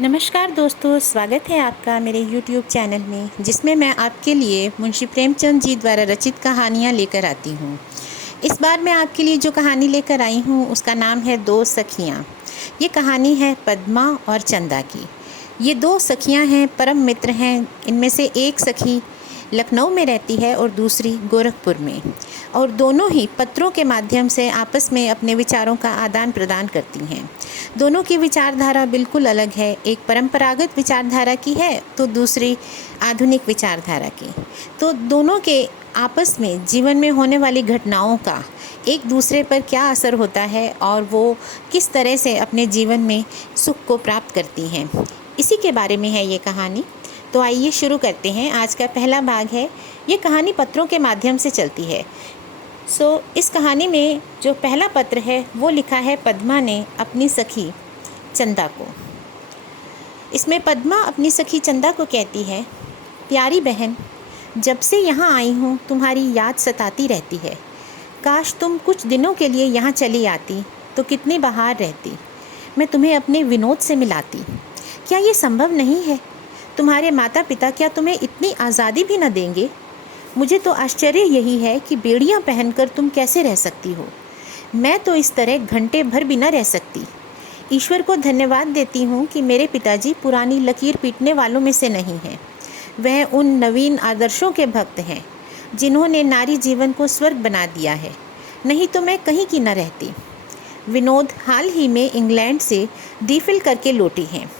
नमस्कार दोस्तों, स्वागत है आपका मेरे YouTube चैनल में, जिसमें मैं आपके लिए मुंशी प्रेमचंद जी द्वारा रचित कहानियाँ लेकर आती हूँ। इस बार मैं आपके लिए जो कहानी लेकर आई हूँ उसका नाम है दो सखियाँ। ये कहानी है पद्मा और चंदा की। ये दो सखियाँ हैं, परम मित्र हैं। इनमें से एक सखी लखनऊ में रहती है और दूसरी गोरखपुर में, और दोनों ही पत्रों के माध्यम से आपस में अपने विचारों का आदान प्रदान करती हैं। दोनों की विचारधारा बिल्कुल अलग है। एक परंपरागत विचारधारा की है तो दूसरी आधुनिक विचारधारा की। तो दोनों के आपस में जीवन में होने वाली घटनाओं का एक दूसरे पर क्या असर होता है और वो किस तरह से अपने जीवन में सुख को प्राप्त करती हैं, इसी के बारे में है ये कहानी। तो आइए शुरू करते हैं। आज का पहला भाग है। ये कहानी पत्रों के माध्यम से चलती है। इस कहानी में जो पहला पत्र है वो लिखा है पद्मा ने अपनी सखी चंदा को। इसमें पद्मा अपनी सखी चंदा को कहती है, प्यारी बहन, जब से यहाँ आई हूँ तुम्हारी याद सताती रहती है। काश तुम कुछ दिनों के लिए यहाँ चली आती तो कितनी बहार रहती। मैं तुम्हें अपने विनोद से मिलाती। क्या ये संभव नहीं है? तुम्हारे माता पिता क्या तुम्हें इतनी आज़ादी भी न देंगे? मुझे तो आश्चर्य यही है कि बेड़ियाँ पहनकर तुम कैसे रह सकती हो। मैं तो इस तरह घंटे भर भी न रह सकती। ईश्वर को धन्यवाद देती हूँ कि मेरे पिताजी पुरानी लकीर पीटने वालों में से नहीं हैं। वह उन नवीन आदर्शों के भक्त हैं जिन्होंने नारी जीवन को स्वर्ग बना दिया है। नहीं तो मैं कहीं की न रहती। विनोद हाल ही में इंग्लैंड से डीफिल करके लौटी हैं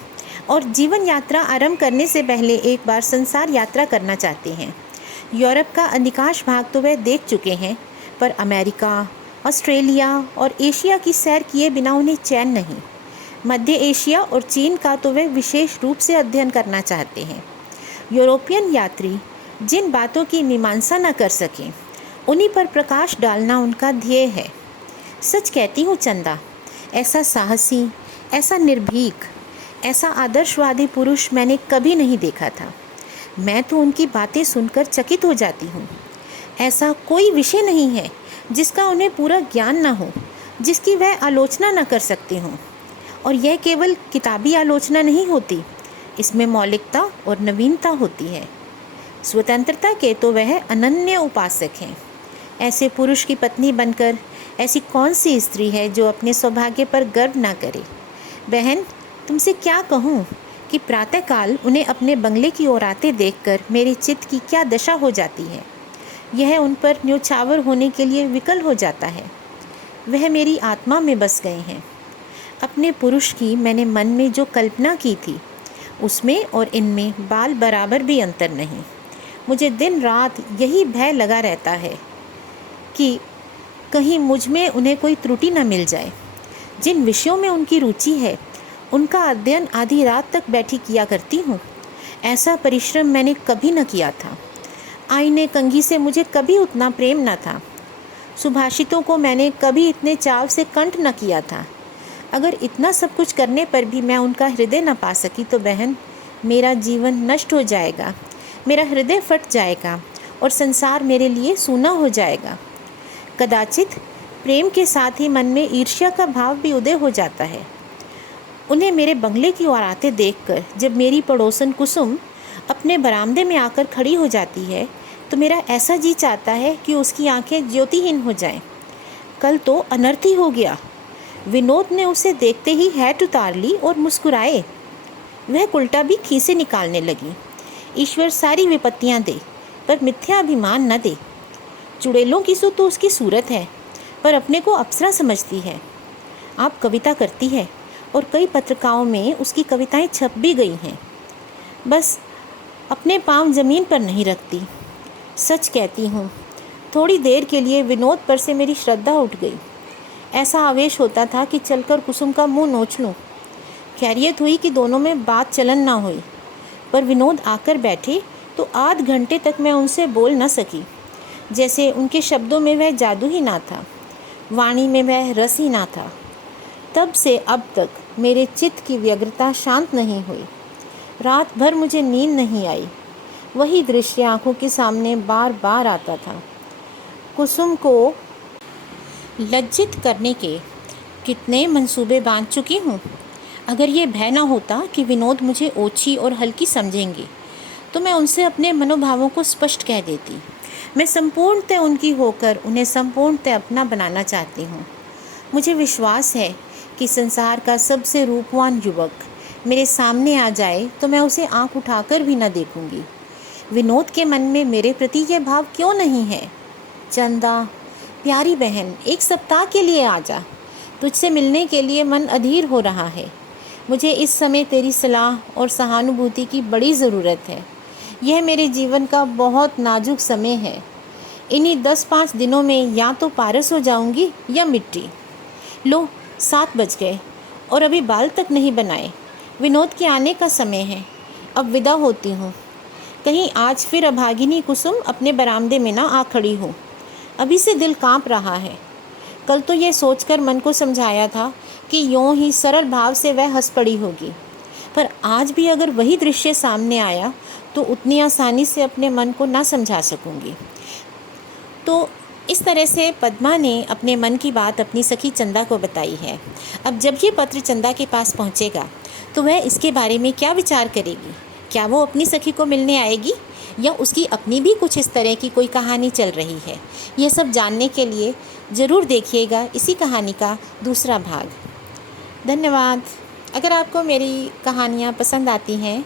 और जीवन यात्रा आरंभ करने से पहले एक बार संसार यात्रा करना चाहते हैं। यूरोप का अधिकांश भाग तो वह देख चुके हैं, पर अमेरिका, ऑस्ट्रेलिया और एशिया की सैर किए बिना उन्हें चैन नहीं। मध्य एशिया और चीन का तो वह विशेष रूप से अध्ययन करना चाहते हैं। यूरोपियन यात्री जिन बातों की मीमांसा न कर सकें, उन्हीं पर प्रकाश डालना उनका ध्येय है। सच कहती हूँ चंदा, ऐसा साहसी, ऐसा निर्भीक, ऐसा आदर्शवादी पुरुष मैंने कभी नहीं देखा था। मैं तो उनकी बातें सुनकर चकित हो जाती हूँ। ऐसा कोई विषय नहीं है जिसका उन्हें पूरा ज्ञान न हो, जिसकी वह आलोचना न कर सकते हों। और यह केवल किताबी आलोचना नहीं होती, इसमें मौलिकता और नवीनता होती है। स्वतंत्रता के तो वह अनन्य उपासक हैं। ऐसे पुरुष की पत्नी बनकर ऐसी कौन सी स्त्री है जो अपने सौभाग्य पर गर्व ना करे। बहन, तुमसे क्या कहूँ कि प्रातःकाल उन्हें अपने बंगले की ओर आते देखकर मेरे चित्त की क्या दशा हो जाती है। यह उन पर न्योछावर होने के लिए विकल हो जाता है। वह मेरी आत्मा में बस गए हैं। अपने पुरुष की मैंने मन में जो कल्पना की थी, उसमें और इनमें बाल बराबर भी अंतर नहीं। मुझे दिन रात यही भय लगा रहता है कि कहीं मुझ में उन्हें कोई त्रुटि न मिल जाए। जिन विषयों में उनकी रुचि है, उनका अध्ययन आधी रात तक बैठी किया करती हूँ। ऐसा परिश्रम मैंने कभी न किया था। आईने कंघी से मुझे कभी उतना प्रेम न था। सुभाषितों को मैंने कभी इतने चाव से कंठ न किया था। अगर इतना सब कुछ करने पर भी मैं उनका हृदय न पा सकी तो बहन, मेरा जीवन नष्ट हो जाएगा, मेरा हृदय फट जाएगा और संसार मेरे लिए सूना हो जाएगा। कदाचित प्रेम के साथ ही मन में ईर्ष्या का भाव भी उदय हो जाता है। उन्हें मेरे बंगले की ओर आते देखकर जब मेरी पड़ोसन कुसुम अपने बरामदे में आकर खड़ी हो जाती है तो मेरा ऐसा जी चाहता है कि उसकी आंखें ज्योतिहीन हो जाएं। कल तो अनर्थ ही हो गया। विनोद ने उसे देखते ही हैट उतार ली और मुस्कुराए। वह उल्टा भी खीसे निकालने लगी। ईश्वर सारी विपत्तियां दे पर मिथ्या अभिमान न दे। चुड़ैलों की सो तो उसकी सूरत है, पर अपने को अप्सरा समझती है। आप कविता करती है और कई पत्रिकाओं में उसकी कविताएं छप भी गई हैं, बस अपने पांव ज़मीन पर नहीं रखती। सच कहती हूँ, थोड़ी देर के लिए विनोद पर से मेरी श्रद्धा उठ गई। ऐसा आवेश होता था कि चलकर कुसुम का मुंह नोच लूँ। खैरियत हुई कि दोनों में बात चलन ना हुई, पर विनोद आकर बैठे तो आध घंटे तक मैं उनसे बोल न सकी। जैसे उनके शब्दों में वह जादू ही ना था, वाणी में वह रस ही ना था। तब से अब तक मेरे चित्त की व्यग्रता शांत नहीं हुई। रात भर मुझे नींद नहीं आई। वही दृश्य आंखों के सामने बार बार आता था। कुसुम को लज्जित करने के कितने मंसूबे बांध चुकी हूँ। अगर ये भय न होता कि विनोद मुझे ओछी और हल्की समझेंगे तो मैं उनसे अपने मनोभावों को स्पष्ट कह देती। मैं संपूर्णतः उनकी होकर उन्हें संपूर्णतः अपना बनाना चाहती हूँ। मुझे विश्वास है कि संसार का सबसे रूपवान युवक मेरे सामने आ जाए तो मैं उसे आंख उठाकर भी न देखूंगी। विनोद के मन में मेरे प्रति यह भाव क्यों नहीं है? चंदा, प्यारी बहन, एक सप्ताह के लिए आ जा। तुझसे मिलने के लिए मन अधीर हो रहा है। मुझे इस समय तेरी सलाह और सहानुभूति की बड़ी ज़रूरत है। यह मेरे जीवन का बहुत नाजुक समय है। इन्हीं 10-5 दिनों में या तो पारस हो जाऊंगी या मिट्टी। लो, 7 बज गए और अभी बाल तक नहीं बनाए। विनोद के आने का समय है। अब विदा होती हूँ। कहीं आज फिर अभागिनी कुसुम अपने बरामदे में ना आ खड़ी हो। अभी से दिल कांप रहा है। कल तो ये सोचकर मन को समझाया था कि यूँ ही सरल भाव से वह हंस पड़ी होगी, पर आज भी अगर वही दृश्य सामने आया तो उतनी आसानी से अपने मन को ना समझा सकूंगी। तो इस तरह से पद्मा ने अपने मन की बात अपनी सखी चंदा को बताई है। अब जब ये पत्र चंदा के पास पहुंचेगा तो वह इसके बारे में क्या विचार करेगी? क्या वो अपनी सखी को मिलने आएगी या उसकी अपनी भी कुछ इस तरह की कोई कहानी चल रही है? यह सब जानने के लिए ज़रूर देखिएगा इसी कहानी का दूसरा भाग। धन्यवाद। अगर आपको मेरी कहानियाँ पसंद आती हैं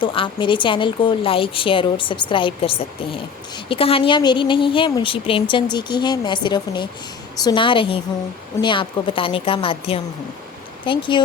तो आप मेरे चैनल को लाइक, शेयर और सब्सक्राइब कर सकते हैं। ये कहानियाँ मेरी नहीं हैं, मुंशी प्रेमचंद जी की हैं। मैं सिर्फ उन्हें सुना रही हूँ, उन्हें आपको बताने का माध्यम हूँ। Thank you.